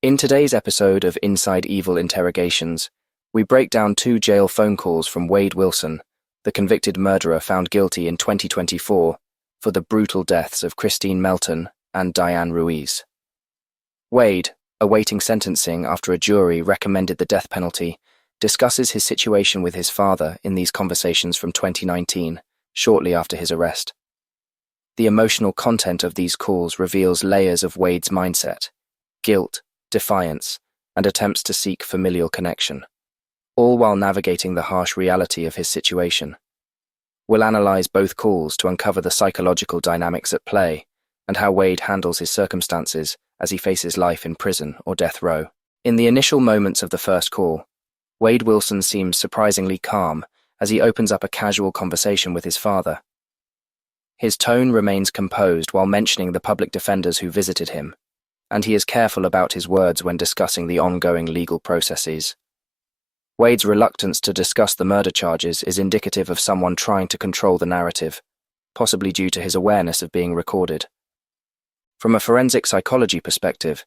In today's episode of Inside Evil Interrogations, we break down 2 jail phone calls from Wade Wilson, the convicted murderer found guilty in 2024 for the brutal deaths of Kristine Melton and Diane Ruiz. Wade, awaiting sentencing after a jury recommended the death penalty, discusses his situation with his father in these conversations from 2019, shortly after his arrest. The emotional content of these calls reveals layers of Wade's mindset: guilt, defiance, and attempts to seek familial connection, all while navigating the harsh reality of his situation. We'll analyze both calls to uncover the psychological dynamics at play and how Wade handles his circumstances as he faces life in prison or death row. In the initial moments of the first call, Wade Wilson seems surprisingly calm as he opens up a casual conversation with his father. His tone remains composed while mentioning the public defenders who visited him, and he is careful about his words when discussing the ongoing legal processes. Wade's reluctance to discuss the murder charges is indicative of someone trying to control the narrative, possibly due to his awareness of being recorded. From a forensic psychology perspective,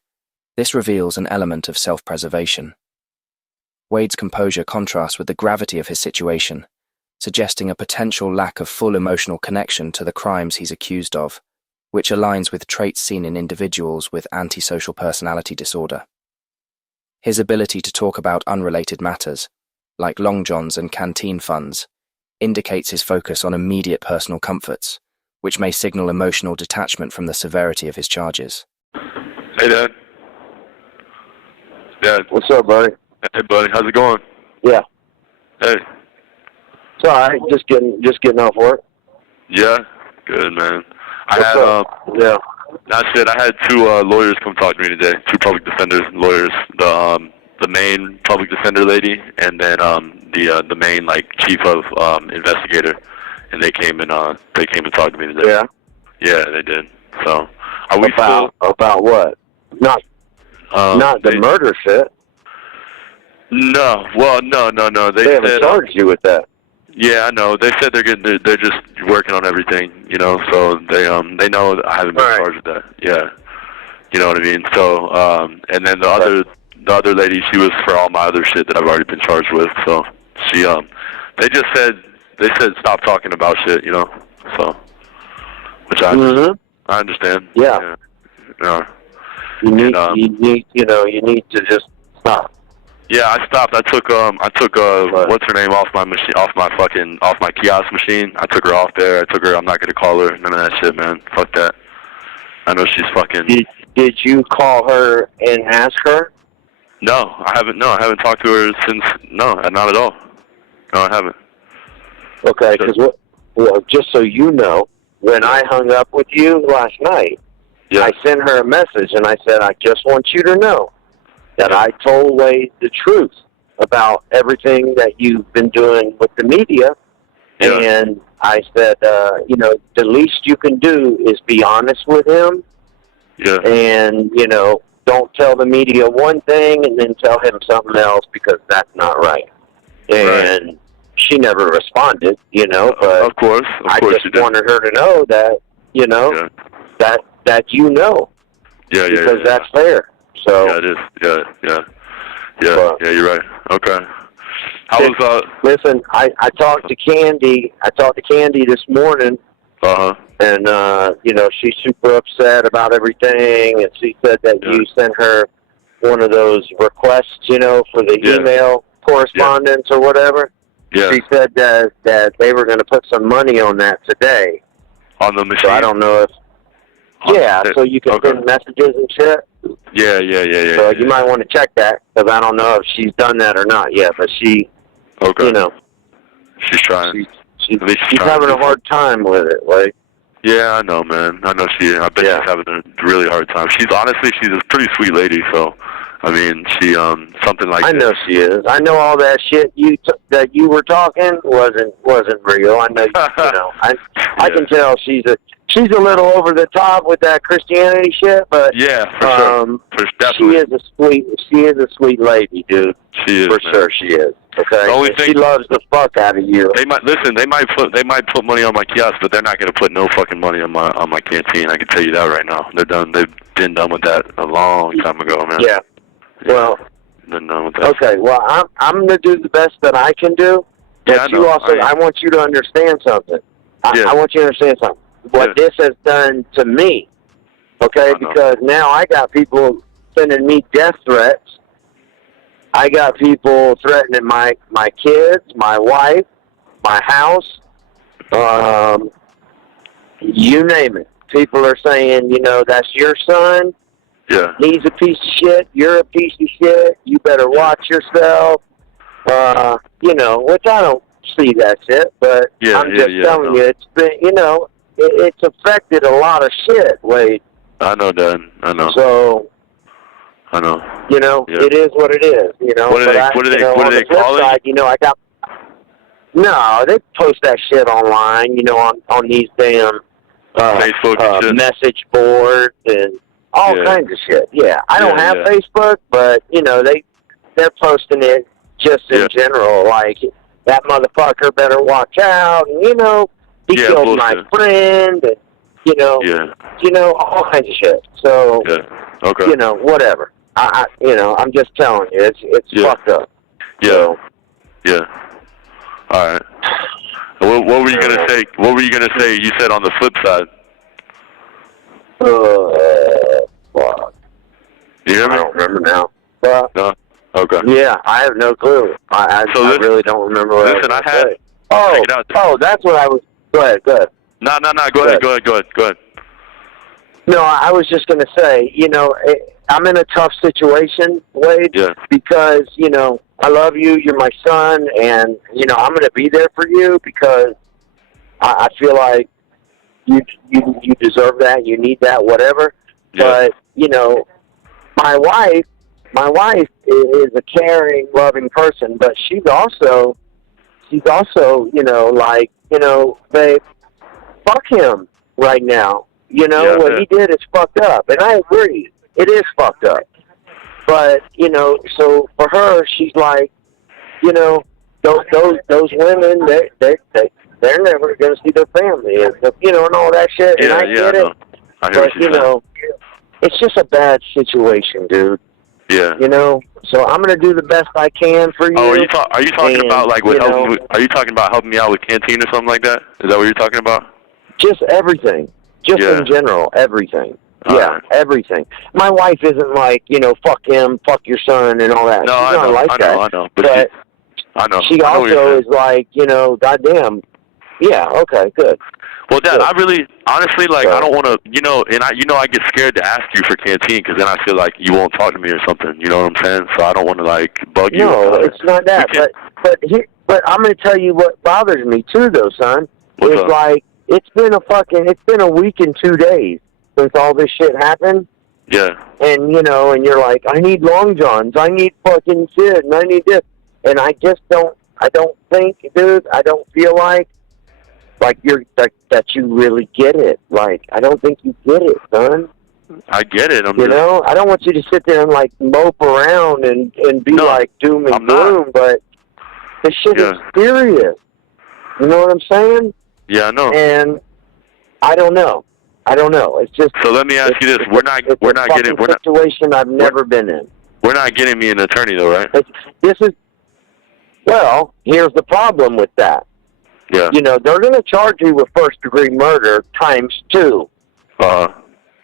this reveals an element of self-preservation. Wade's composure contrasts with the gravity of his situation, suggesting a potential lack of full emotional connection to the crimes he's accused of, which aligns with traits seen in individuals with antisocial personality disorder. His ability to talk about unrelated matters, like long johns and canteen funds, indicates his focus on immediate personal comforts, which may signal emotional detachment from the severity of his charges. Hey, Dad. Dad. What's up, buddy? Hey, buddy. How's it going? Yeah. Hey. It's all right. Just getting off work. Yeah? Good, man. Yeah. That's it. I had 2 lawyers come talk to me today. 2 public defenders, lawyers. The main public defender lady, and then the main chief of investigator. And they came and talked to me today. Yeah. Yeah, they did. So, are we about what? Not the murder shit. No. Well, no. They haven't charged you with that. Yeah, I know. They said they're just working on everything, so they know that I haven't been charged with that. Yeah. You know what I mean? So, and then the other lady, she was for all my other shit that I've already been charged with. So she they said stop talking about shit, So, which I understand. Yeah. Yeah. You need to just stop. Yeah, I stopped. I took what's her name off my kiosk machine. I took her off there. I'm not gonna call her. None of that shit, man. Fuck that. I know she's fucking. Did you call her and ask her? No, I haven't. No, I haven't talked to her since. No, not at all. No, I haven't. Okay, because just so you know, when I hung up with you last night, I sent her a message and I said, I just want you to know that I told Wade the truth about everything that you've been doing with the media. Yeah. And I said, the least you can do is be honest with him. Yeah. And, don't tell the media one thing and then tell him something else, because that's not right. And she never responded, but of course I just wanted her to know that, that you know. Yeah, because that's fair. So yeah, it is. Yeah, you're right. Okay. Listen, I talked to Candy. I talked to Candy this morning. And she's super upset about everything, and she said that you sent her one of those requests, for the email correspondence or whatever. Yeah. She said that they were going to put some money on that today. On the machine. So I don't know if. So you can send messages and shit. Yeah. So you might want to check that, because I don't know if she's done that or not yet. But she, she's trying. She's having a hard time with it. Yeah, I know, man. I know I bet she's having a really hard time. She's a pretty sweet lady. So, I mean, she something like. I know she is. I know all that shit that you were talking wasn't real. I know. I can tell she's a little over the top with that Christianity shit, but for sure. She is a sweet lady, dude. She is, for sure. She is. Okay. The only thing, she loves the fuck out of you. They might put money on my kiosk, but they're not going to put no fucking money on my canteen. I can tell you that right now. They're done. They've been done with that a long time ago, man. Yeah. Well, okay. Well, I'm going to do the best that I can do. But yeah, you also, I want you to understand something. I want you to understand something. What this has done to me, okay? Because now I got people sending me death threats. I got people threatening my kids, my wife, my house, you name it. People are saying, that's your son. Yeah. He's a piece of shit. You're a piece of shit. You better watch yourself. Which I don't see that shit, but I'm just telling you, it's been, it's affected a lot of shit, Wade. I know, Dad. I know. So, I know. It is what it is, What do they call it? I got... No, they post that shit online, on these damn Facebook message boards and all kinds of shit. Yeah, I don't have Facebook, but, they're posting it just in general, like, that motherfucker better watch out, and, he killed my friend, and, all kinds of shit. So, whatever. I'm just telling you, it's fucked up. Yeah. So, yeah. All right. What were you gonna say? What were you gonna say? You said on the flip side. Fuck. You hear me? I don't remember now. No. Okay. Yeah, I have no clue. I really don't remember what I had. check it out. That's what I was. Go ahead. No. Go ahead. No, I was just going to say, I'm in a tough situation, Wade, because, I love you, you're my son, and, I'm going to be there for you because I feel like you deserve that, you need that, whatever. Yeah. But, my wife is a caring, loving person, but she's also, babe, fuck him right now. What he did is fucked up. And I agree. It is fucked up. But, so for her, she's like, those women, they're never going to see their family. And, and all that shit. And I get it. But, it's just a bad situation, dude. Yeah. So I'm going to do the best I can for you. Oh, are you talking about, like, are you talking about helping me out with canteen or something like that? Is that what you're talking about? Just everything. Just in general, everything. Everything. My wife isn't like, fuck him, fuck your son, and all that. No, She's not like that. I know. But I know. She also is like, goddamn. Yeah, okay, good. Well, Dad, I really, honestly, like, I don't want to, and I get scared to ask you for canteen because then I feel like you won't talk to me or something. You know what I'm saying? So I don't want to, like, bug you. No, it's not that. But I'm going to tell you what bothers me, too, though, son. What's up? Like, it's been a week and 2 days since all this shit happened. Yeah. And, and you're like, I need long johns, I need fucking shit, and I need this. And I don't think, dude, I don't feel like that you really get it. Like, I don't think you get it, son. I get it. I don't want you to sit there and, like, mope around and be like doom and gloom, but this shit is serious. You know what I'm saying? Yeah, I know. And I don't know. It's just. So let me ask you this: we're not getting a situation I've never been in. We're not getting me an attorney, though, right? Well, here's the problem with that. Yeah. They're going to charge you with first-degree murder ×2.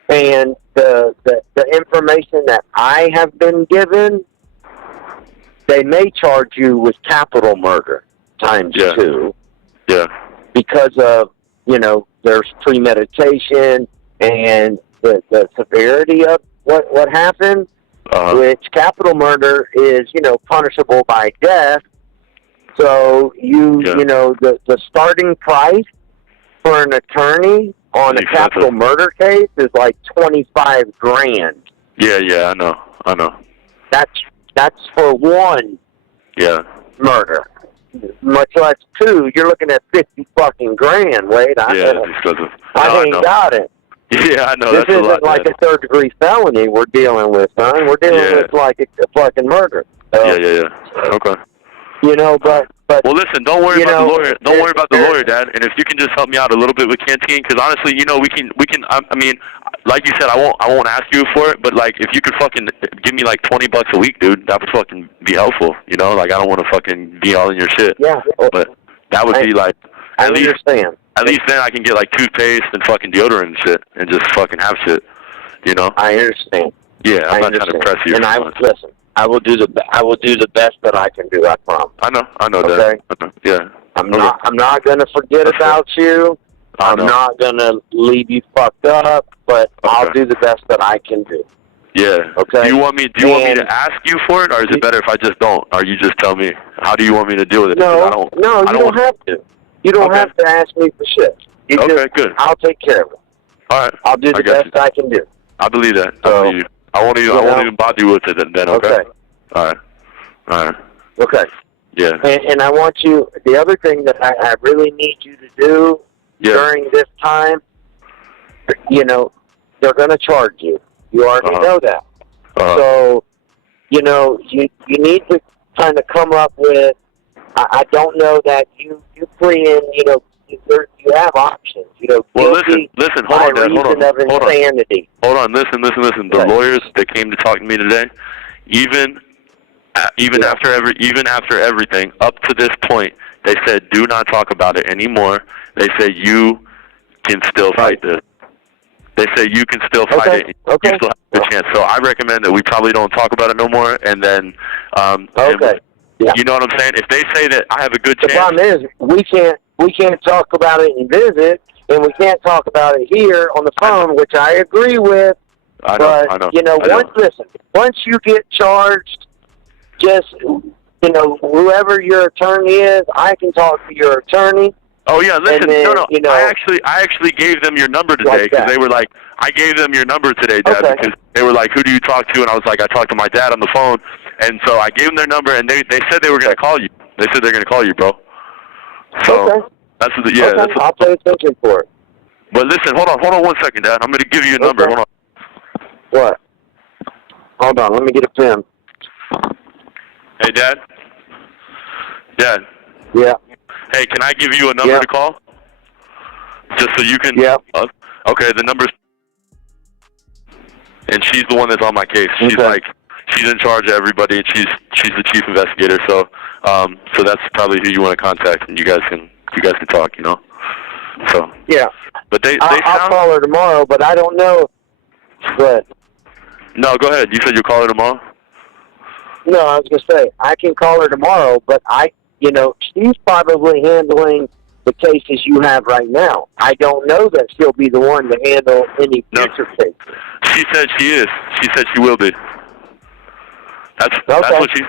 And the information that I have been given, they may charge you with capital murder ×2. Yeah. Because of, there's premeditation and the severity of what happened, which capital murder is, punishable by death. So the starting price for an attorney on a capital murder case is like $25,000. Yeah, I know. That's for one murder. Much less two, you're looking at $50,000. Wait, I ain't got it. Yeah, I know. This that's isn't like a third-degree felony we're dealing with, son. We're dealing with like a fucking murder. Yeah. Okay. But well, listen. Don't worry about the lawyer. Don't worry about the lawyer, Dad. And if you can just help me out a little bit with canteen, because honestly, we can. I mean, like you said, I won't ask you for it, but like if you could fucking give me like $20 a week, dude, that would fucking be helpful. You know, like I don't want to fucking be all in your shit. Yeah. But that would be like at least then I can get like toothpaste and fucking deodorant and shit, and just fucking have shit. You know. I understand. Yeah, I'm not trying to press you. And listen. I will do the best that I can do. I promise. I know okay? that. I know. Yeah. I'm not gonna forget about you. I'm not gonna leave you fucked up, but I'll do the best that I can do. Yeah. Okay. Do you want me to ask you for it, or is it better if I just don't? Or you just tell me? How do you want me to deal with it? No, you don't have to. You don't have to ask me for shit. Good. I'll take care of it. All right. I'll do the best I can do. I believe that. I believe you. I won't even bother you with it then. Okay. All right. Okay. Yeah. And I want you. The other thing that I really need you to do during this time, you know, they're going to charge you. You already know that. So, you know, you need to kind of come up with. I don't know that you put in. You know, you have options. You know, well, listen. Hold on, Dad. Hold on. Listen. The lawyers that came to talk to me today, even after everything up to this point, they said do not talk about it anymore. They say you can still fight this. They say you can still fight it. Okay. You still have the chance. So I recommend that we probably don't talk about it no more. And then, you know what I'm saying? If they say that I have a good chance, the problem is we can't talk about it and visit, and we can't talk about it here on the phone, which I agree with. I know. You know, once you get charged, just, you know, whoever your attorney is, I can talk to your attorney. Oh yeah, listen, then, no. You know, I actually gave them your number today because they were like, I gave them your number today, Dad, because they were like, who do you talk to? And I was like, I talked to my dad on the phone, and so I gave them their number, and they said they were going to call you. They said they're going to call you, bro. So that's I'll pay attention for it. But listen, hold on 1 second, Dad. I'm going to give you a number. Hold on. What? Hold on, let me get a pen. Hey, Dad. Dad. Yeah. Hey, can I give you a number to call? Just so you can... Yeah. Okay, the number's... And she's the one that's on my case. She's she's in charge of everybody, and she's the chief investigator, so that's probably who you want to contact, and you guys can talk, you know? So... Yeah. But I'll call her tomorrow, but I don't know... But... No, go ahead. You said you'll call her tomorrow? No, I was going to say, I can call her tomorrow, but you know, she's probably handling the cases you have right now. I don't know that she'll be the one to handle any future cases. She said she is. She said she will be. That's what she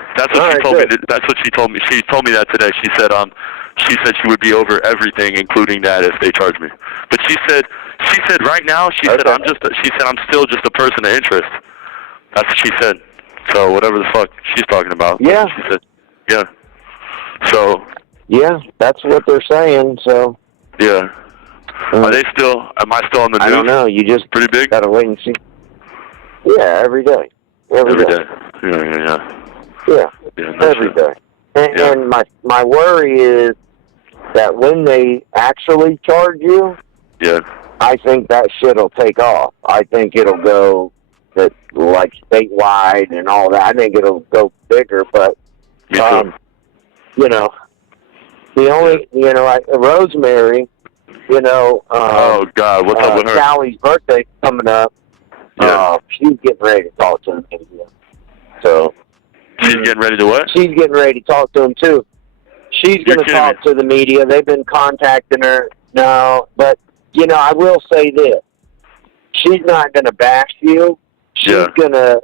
told me. That's what she told me. She told me that today. She said she would be over everything, including that, if they charge me. But she said right now, she said I'm still just a person of interest. That's what she said. So whatever the fuck she's talking about. Yeah. She said, yeah. So. Yeah, that's what they're saying. So. Yeah. Am I still on the news? I don't know. You just pretty big. Gotta wait and see. Yeah, every day. Every day. Yeah. Every day. And my worry is that when they actually charge you, I think that shit'll take off. I think it'll go like statewide and all that. I think it'll go bigger, but you know, the only Rosemary, you know, oh God, what's up with her? Sally's birthday coming up. She's getting ready to talk to him. So she's getting ready to what? She's getting ready to talk to him too. She's going to talk to the media. They've been contacting her now, but you know, I will say this: she's not going to bash you. She's gonna.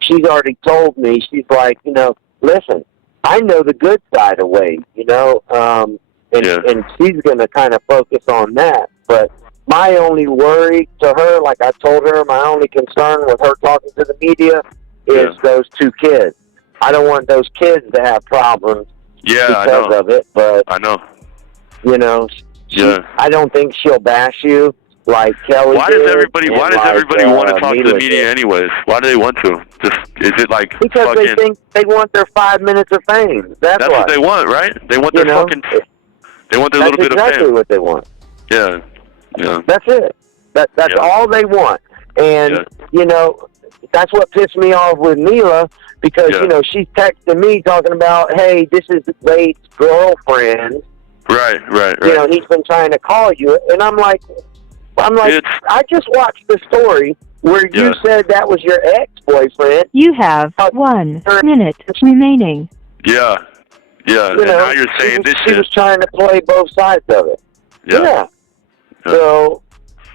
She's already told me. She's like, you know, listen, I know the good side of Wade, you know, and she's gonna kind of focus on that. But my only worry to her, like I told her, my only concern with her talking to the media is those two kids. I don't want those kids to have problems because of it. But I know, you know, I don't think she'll bash you. Like Kelly why does everybody want to talk to the media anyways? Why do they want to? Is it like because they think they want their 5 minutes of fame. That's what they want, right? They want their they want their little bit of fame. That's exactly what they want. Yeah. That's it. That's all they want. And, you know, that's what pissed me off with Mila, because, you know, she's texting me talking about, hey, this is Wade's girlfriend. Right. You know, he's been trying to call you. And I'm like, I just watched the story where you said that was your ex-boyfriend. You have 1 minute remaining. Yeah. And now you're saying this shit. She was trying to play both sides of it. Yeah. So,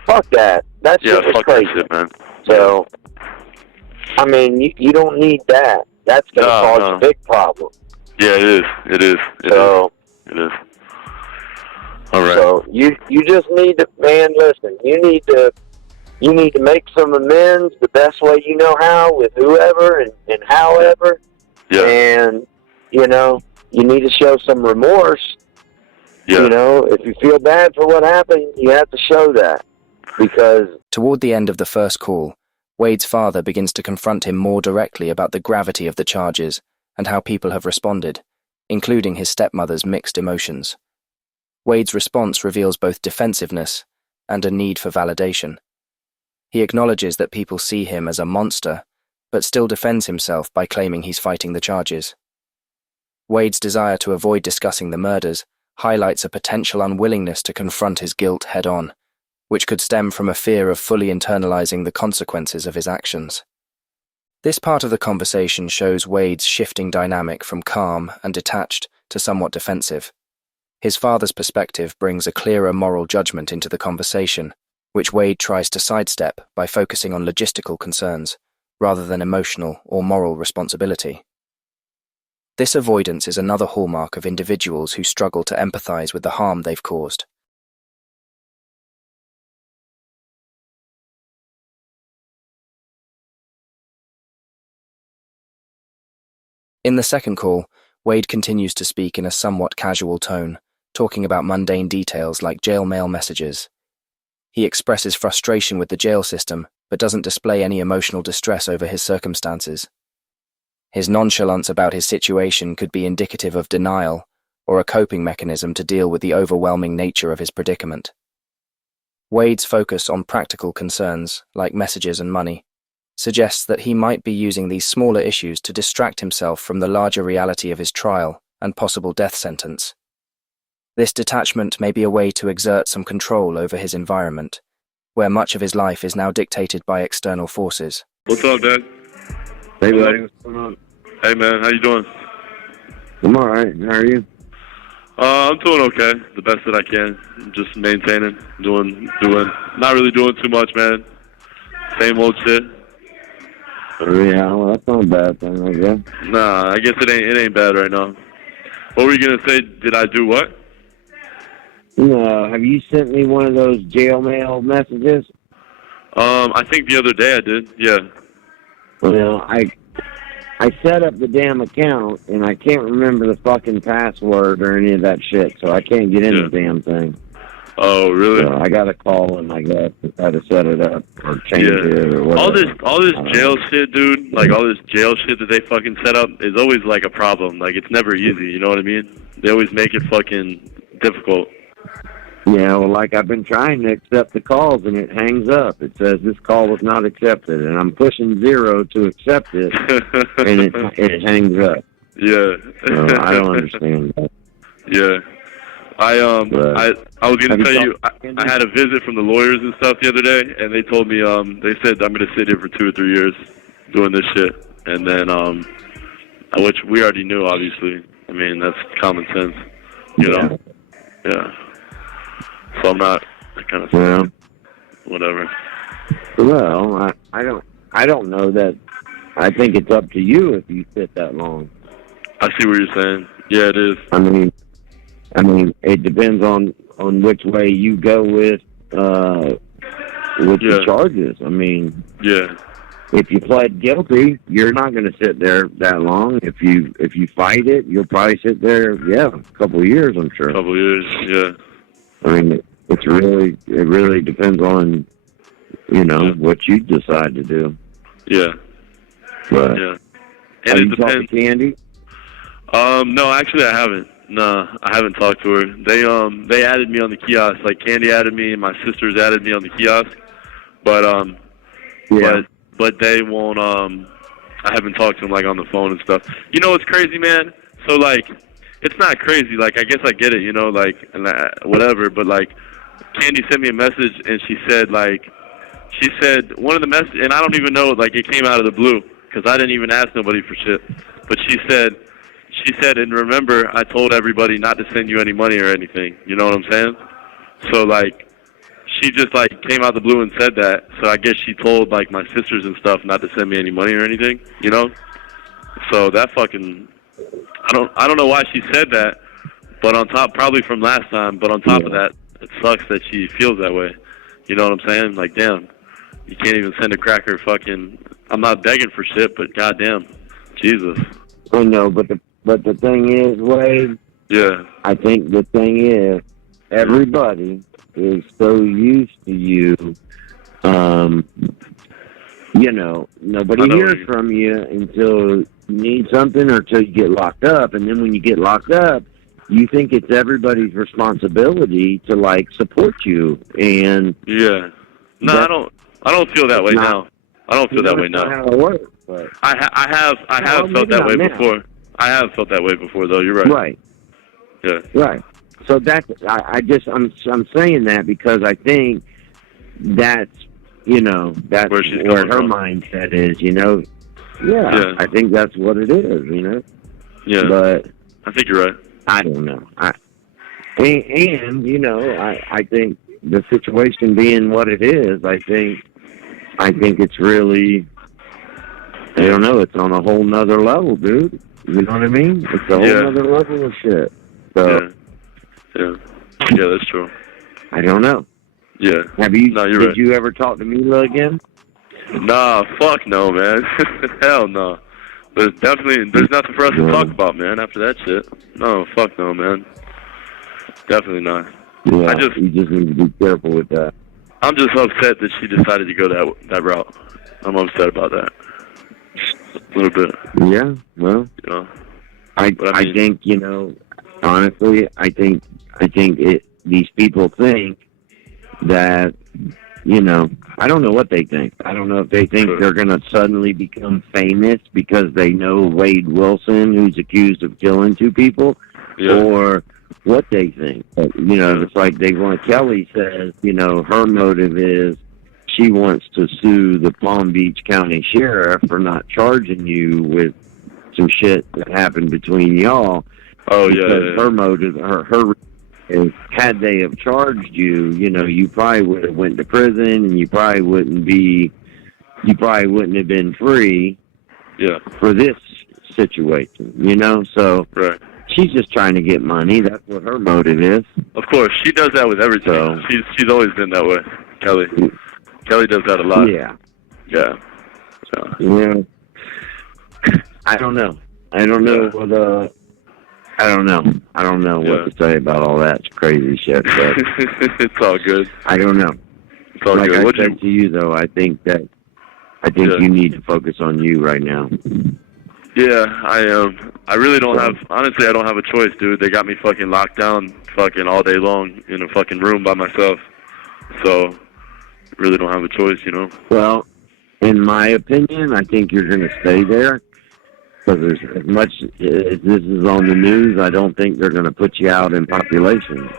fuck that. That shit was crazy. That shit, man. So, I mean, you don't need that. That's going to cause a big problem. Yeah, it is. It is. All right. So, you just need to, man, listen, you need to make some amends the best way you know how with whoever and however. Yeah. And, you know, you need to show some remorse. Yeah. You know, if you feel bad for what happened, you have to show that. Because toward the end of the first call, Wade's father begins to confront him more directly about the gravity of the charges and how people have responded, including his stepmother's mixed emotions. Wade's response reveals both defensiveness and a need for validation. He acknowledges that people see him as a monster, but still defends himself by claiming he's fighting the charges. Wade's desire to avoid discussing the murders highlights a potential unwillingness to confront his guilt head-on, which could stem from a fear of fully internalizing the consequences of his actions. This part of the conversation shows Wade's shifting dynamic from calm and detached to somewhat defensive. His father's perspective brings a clearer moral judgment into the conversation, which Wade tries to sidestep by focusing on logistical concerns, rather than emotional or moral responsibility. This avoidance is another hallmark of individuals who struggle to empathize with the harm they've caused. In the second call, Wade continues to speak in a somewhat casual tone, talking about mundane details like jail mail messages. He expresses frustration with the jail system, but doesn't display any emotional distress over his circumstances. His nonchalance about his situation could be indicative of denial or a coping mechanism to deal with the overwhelming nature of his predicament. Wade's focus on practical concerns, like messages and money, suggests that he might be using these smaller issues to distract himself from the larger reality of his trial and possible death sentence. This detachment may be a way to exert some control over his environment, where much of his life is now dictated by external forces. What's up, Dad? Hey, buddy. What's going on? Hey, man. How you doing? I'm all right. How are you? I'm doing okay. The best that I can. Just maintaining, doing. Not really doing too much, man. Same old shit. Yeah, well, that's not a bad thing, I guess. Nah, I guess it ain't bad right now. What were you gonna say? Did I do what? No, have you sent me one of those jail mail messages? I think the other day I did. Yeah. Well, I set up the damn account, and I can't remember the fucking password or any of that shit, so I can't get in the damn thing. Oh, really? So I gotta call him, I guess, to try to set it up or change it or whatever. All this jail shit, dude, like all this jail shit that they fucking set up is always like a problem. Like, it's never easy, you know what I mean? They always make it fucking difficult. Yeah, well, like I've been trying to accept the calls, and it hangs up. It says this call was not accepted, and I'm pushing 0 to accept it, and it hangs up. Yeah. So I don't understand that. Yeah. I was gonna tell you, I had a visit from the lawyers and stuff the other day, and they told me, they said I'm gonna sit here for 2 or 3 years doing this shit, and then, which we already knew, obviously. I mean, that's common sense, you know? Yeah. So I'm not kind of whatever. Well, I don't know that. I think it's up to you if you sit that long. I see what you're saying. Yeah, it is. I mean, it depends on which way you go with the charges. I mean, if you pled guilty, you're not going to sit there that long. If you fight it, you'll probably sit there, a couple of years, I'm sure. A couple of years, yeah. I mean, it really depends on, what you decide to do. Yeah. But and have it you talked to Candy? No, actually I haven't. No, I haven't talked to her. They added me on the kiosk. Like, Candy added me, and my sisters added me on the kiosk. But they won't. I haven't talked to them like on the phone and stuff. You know what's crazy, man? So like, it's not crazy. Like, I guess I get it. You know, like, and whatever. But like, Candy sent me a message and she said one of the messages, and I don't even know. Like, it came out of the blue because I didn't even ask nobody for shit. But she said, and remember, I told everybody not to send you any money or anything. You know what I'm saying? So like, she just like came out the blue and said that. So I guess she told like my sisters and stuff not to send me any money or anything. You know? So that fucking, I don't know why she said that. But on top, probably from last time. But on top of that, it sucks that she feels that way. You know what I'm saying? Like, damn, you can't even send a cracker. Fucking, I'm not begging for shit, but goddamn, Jesus. I know, but the thing is, Wade. Yeah. I think the thing is, everybody is so used to you. You know, nobody hears from you until you need something or until you get locked up, and then when you get locked up, you think it's everybody's responsibility to like support you. And yeah, no, I don't feel that way now. I don't feel that way now. How it works, but I have felt that way before. I have felt that way before, though. You're right. Right. Yeah. Right. So that's I'm saying that because I think that's that's where her mindset is. Yeah. I think that's what it is. Yeah. But I think you're right. I don't know. I think the situation being what it is, I think it's really, I don't know, it's on a whole nother level, dude. You know what I mean? It's a whole nother level of shit. So, yeah, that's true. I don't know. Yeah. Did you ever talk to Mila again? Nah, fuck no, man. Hell no. There's nothing for us to talk about, man, after that shit. No, fuck no, man. Definitely not. Yeah, you just need to be careful with that. I'm just upset that she decided to go that route. I'm upset about that. A little bit. Yeah, well, I think, honestly, I think these people think that, I don't know what they think. I don't know if they think they're going to suddenly become famous because they know Wade Wilson, who's accused of killing 2 people, or what they think. But, it's like Kelly says, her motive is she wants to sue the Palm Beach County Sheriff for not charging you with some shit that happened between y'all. Oh, because her motive, her is, had they have charged you, you probably would have went to prison and you probably wouldn't have been free for this situation, so right. She's just trying to get money. That's what her motive is. Of course, she does that with everything. So, she's always been that way, Kelly. Kelly does that a lot. Yeah. Yeah. So. Yeah. I don't know. I don't know what what to say about all that crazy shit. But it's all good. I don't know. It's all like good. I said to you, though, I think you need to focus on you right now. Yeah, I really don't have. Honestly, I don't have a choice, dude. They got me fucking locked down, fucking all day long in a fucking room by myself. So, really don't have a choice, Well, in my opinion, I think you're going to stay there. Because as much as this is on the news, I don't think they're going to put you out in population,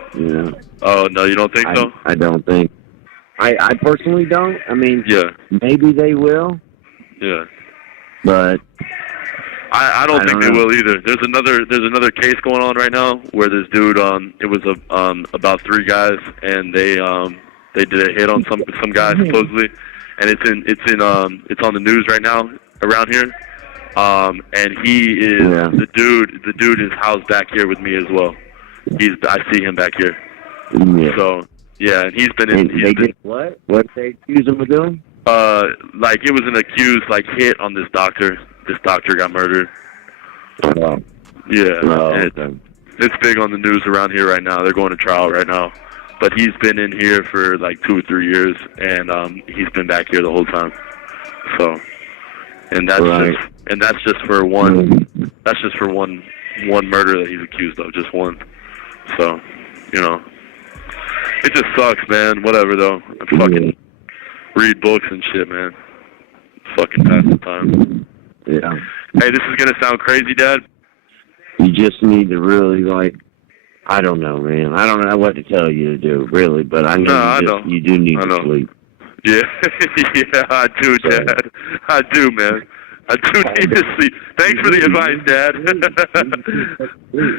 Oh, no, you don't think so? I don't think. I personally don't. I mean, maybe they will. Yeah. But I don't think they will either. There's another case going on right now where this dude, it was about 3 guys, and they did a hit on some guy supposedly, and it's on the news right now around here. And he is the dude is housed back here with me as well. I see him back here. Yeah. So and he's been in. They did what? What did they accuse him of doing? Like it was an accused hit on this doctor. This doctor got murdered. Oh. Yeah. Oh, okay. It's big on the news around here right now. They're going to trial right now. But he's been in here for like 2 or 3 years, and he's been back here the whole time. So, and that's just for one. That's just for one murder that he's accused of, just one. So, it just sucks, man. Whatever though. read books and shit, man. Fucking pass the time. Yeah. Hey, this is gonna sound crazy, Dad. You just need to really, like, I don't know, man. I don't know what to tell you to do, really, but I know you do need to sleep. Yeah, yeah, I do, Dad. I do, man. I do need to sleep. Thanks for the advice, Dad.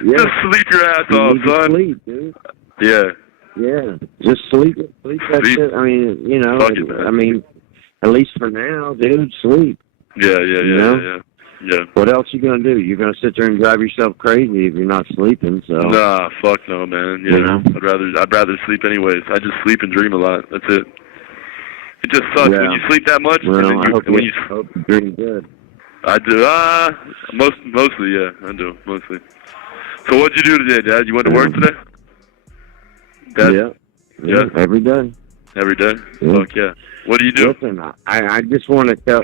Just sleep your ass off, son. Sleep, dude. Yeah. Yeah, just sleep that shit. I mean, you know, I mean, at least for now, dude, sleep. Yeah. What else you gonna do? You're gonna sit there and drive yourself crazy if you're not sleeping. So. Nah, fuck no, man. Yeah, you know? I'd rather sleep anyways. I just sleep and dream a lot. That's it. It just sucks when you sleep that much. Well, and I hope you dream good. I do. Mostly, yeah, I do mostly. So what'd you do today, Dad? You went to work today? Dad? Yeah. Every day. Every day. Yeah. Fuck yeah. What do you do? Listen, I just want to tell.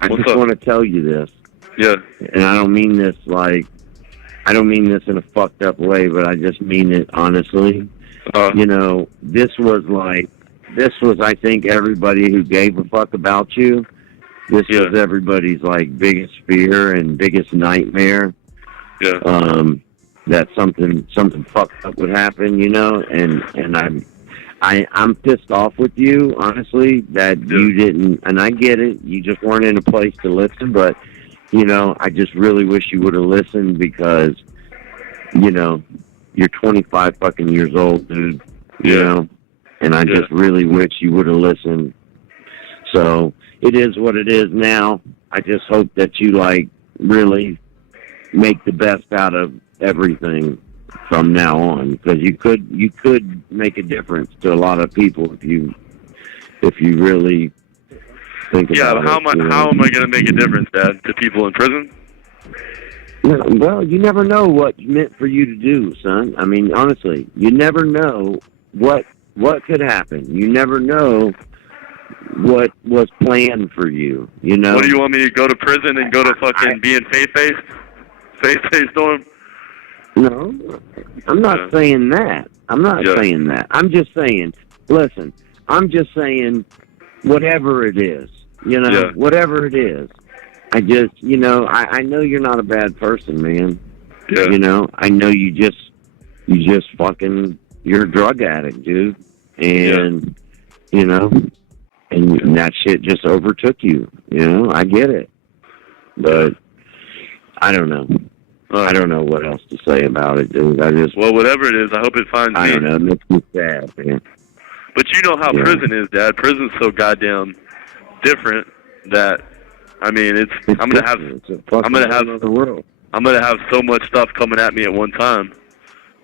I just want to tell you this. Yeah. And I don't mean this in a fucked up way, but I just mean it honestly. You know, this was, I think, everybody who gave a fuck about you. This was everybody's, like, biggest fear and biggest nightmare. Yeah. That something fucked up would happen, you know, and I'm pissed off with you, honestly, that you didn't, and I get it, you just weren't in a place to listen, but, you know, I just really wish you would have listened because, you know, you're 25 fucking years old, dude, you know, and I just really wish you would have listened. So, it is what it is now. I just hope that you, like, really make the best out of everything from now on, because you could make a difference to a lot of people if you really think about it. Yeah, how am I going to make a difference, Dad, to people in prison? Well, you never know what's meant for you to do, son. I mean, honestly, you never know what could happen. You never know what was planned for you, you know? What do you want me to go to prison and go to fucking being faith-based Storm? No, I'm not saying that. I'm not saying that. I'm just saying, listen, I'm just saying whatever it is, you know, whatever it is. I just, you know, I know you're not a bad person, man. Yeah. You know, I know you just fucking, you're a drug addict, dude. And, you know, and that shit just overtook you, you know, I get it. But I don't know. I don't know what else to say about it, dude. Well, whatever it is, I hope it finds me. I don't know. It makes me sad, man. But you know how prison is, Dad. Prison's so goddamn different that, I mean, I'm gonna have so much stuff coming at me at one time.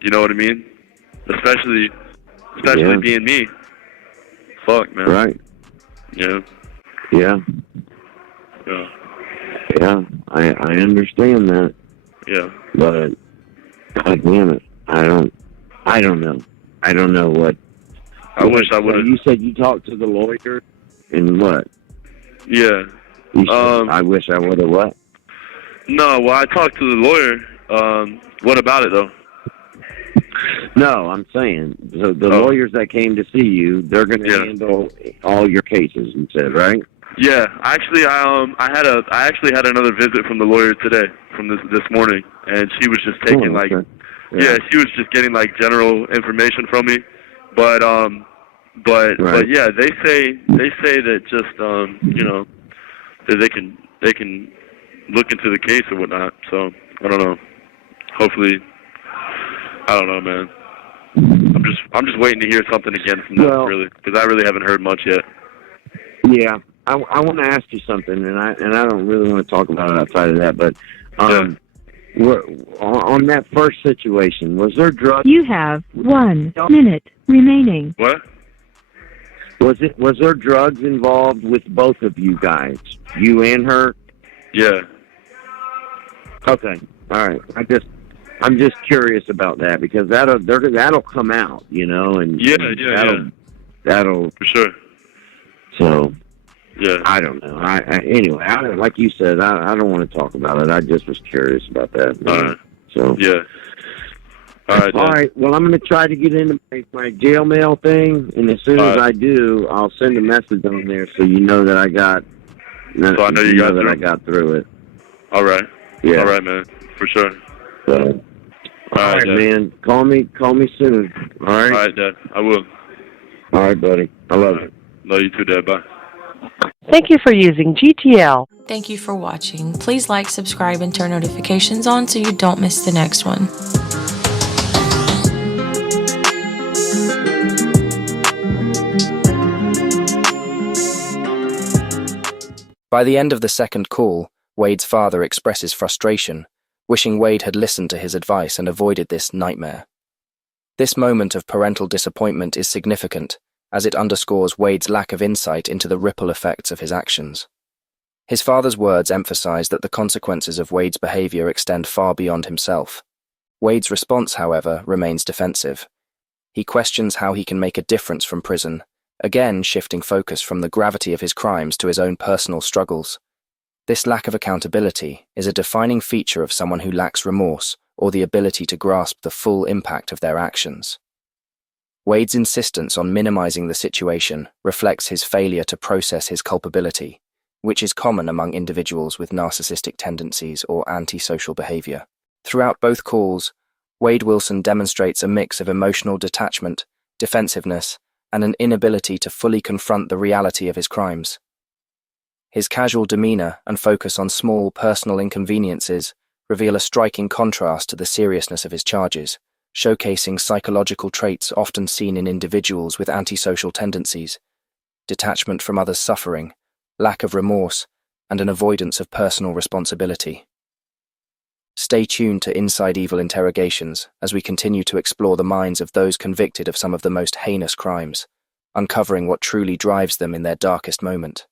You know what I mean? Especially being me. Fuck, man. Right. Yeah. Yeah. Yeah. Yeah. I understand that. Yeah. But God damn it, I don't know. I don't know what. I wish I would have. You said you talked to the lawyer, and what? Yeah. I wish I would have what? No, well, I talked to the lawyer. What about it though? No, I'm saying the lawyers that came to see you, they're going to handle all your cases. You said, right? Yeah, actually, I actually had another visit from the lawyer today, from this morning, and she was just taking she was just getting like general information from me, but yeah, they say that just you know, that they can look into the case or whatnot. So I don't know. Hopefully, I don't know, man. I'm just waiting to hear something again from them, really, because I really haven't heard much yet. Yeah. I want to ask you something, and I don't really want to talk about it outside of that, but on that first situation, was there drugs? You have 1 minute remaining. What? Was there drugs involved with both of you guys, you and her? Yeah. Okay. All right. I'm just curious about that because that'll come out, you know, and that'll for sure. So. Yeah. I don't know. Anyway, like you said, I don't want to talk about it. I just was curious about that. All right. So. Yeah. All right. All right. Well, I'm going to try to get into my jail mail thing, and as soon as I do, I'll send a message on there so you know that I got. So I know you got that through. I got through it. All right. Yeah. All right, man. For sure. So, all right, man. Call me soon. All right. All right, Dad. I will. All right, buddy. I love you. Love you too, Dad. Bye. Thank you for using GTL. Thank you for watching. Please like, subscribe, and turn notifications on so you don't miss the next one. By the end of the second call, Wade's father expresses frustration, wishing Wade had listened to his advice and avoided this nightmare. This moment of parental disappointment is significant, as it underscores Wade's lack of insight into the ripple effects of his actions. His father's words emphasize that the consequences of Wade's behavior extend far beyond himself. Wade's response, however, remains defensive. He questions how he can make a difference from prison, again shifting focus from the gravity of his crimes to his own personal struggles. This lack of accountability is a defining feature of someone who lacks remorse or the ability to grasp the full impact of their actions. Wade's insistence on minimizing the situation reflects his failure to process his culpability, which is common among individuals with narcissistic tendencies or antisocial behavior. Throughout both calls, Wade Wilson demonstrates a mix of emotional detachment, defensiveness, and an inability to fully confront the reality of his crimes. His casual demeanor and focus on small personal inconveniences reveal a striking contrast to the seriousness of his charges, showcasing psychological traits often seen in individuals with antisocial tendencies: detachment from others' suffering, lack of remorse, and an avoidance of personal responsibility. Stay tuned to Inside Evil Interrogations as we continue to explore the minds of those convicted of some of the most heinous crimes, uncovering what truly drives them in their darkest moment.